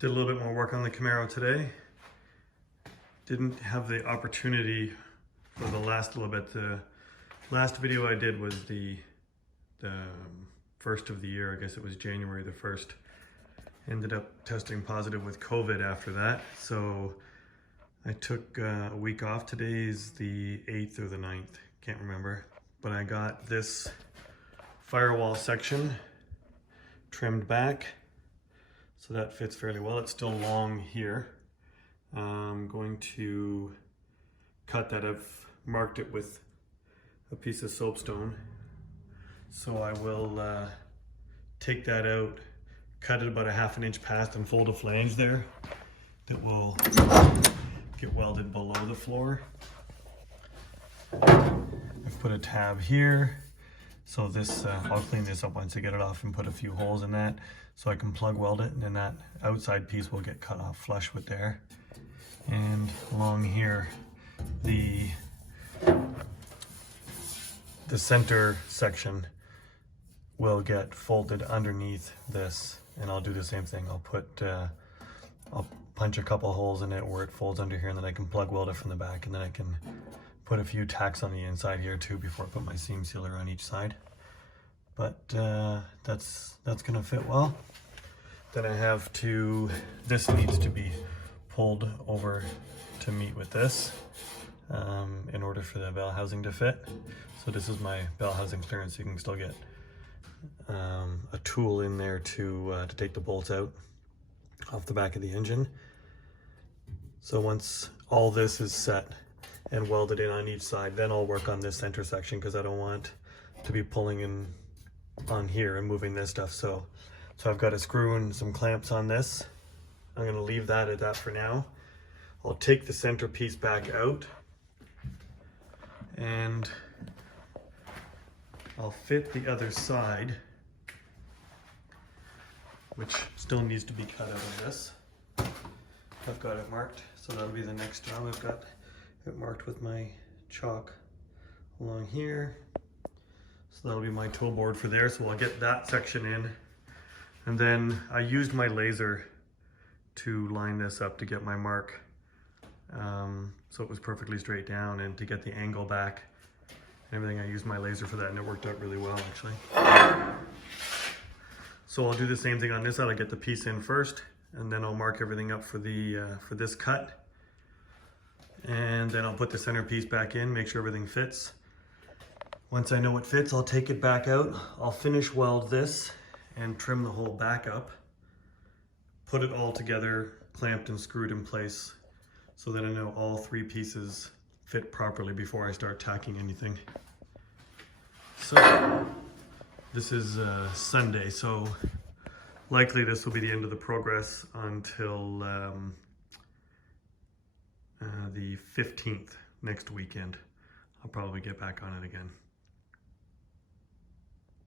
Did a little bit more work on the Camaro today. Didn't have the opportunity for the last little bit. The last video I did was the first of the year. I guess it was January the 1st. Ended up testing positive with COVID after that. So I took a week off. Today's the 8th or the 9th. Can't remember. But I got this firewall section trimmed back. So that fits fairly well. It's still long here. I'm going to cut that. I've marked it with a piece of soapstone. So I will take that out, cut it about a ½ inch past and fold a flange there that will get welded below the floor. I've put a tab here. So this, I'll clean this up once I get it off and put a few holes in that so I can plug weld it, and then that outside piece will get cut off flush with there. And along here, the center section will get folded underneath this, and I'll do the same thing. I'll punch a couple holes in it where it folds under here, and then I can plug weld it from the back, and then I can put a few tacks on the inside here too before I put my seam sealer on each side. But that's gonna fit well. Then I have to, this needs to be pulled over to meet with this in order for the bell housing to fit. So this is my bell housing clearance. You can still get a tool in there to take the bolts out off the back of the engine. So once all this is set and welded in on each side, then I'll work on this center section, because I don't want to be pulling in on here and moving this stuff. So I've got a screw and some clamps on this. I'm going to leave that at that for now. I'll take the center piece back out and I'll fit the other side, which still needs to be cut out of this. I've got it marked, so that'll be the next job. I've got it marked with my chalk along here. So that'll be my tool board for there. So I'll get that section in. And then I used my laser to line this up to get my mark. So it was perfectly straight down, and to get the angle back and everything, I used my laser for that, and it worked out really well actually. So I'll do the same thing on this side. I'll get the piece in first, and then I'll mark everything up for this cut. And then I'll put the center piece back in, make sure everything fits. Once I know it fits, I'll take it back out. I'll finish weld this and trim the whole back up. Put it all together, clamped and screwed in place, so that I know all three pieces fit properly before I start tacking anything. So this is Sunday, so likely this will be the end of the progress until the 15th next weekend. I'll probably get back on it again.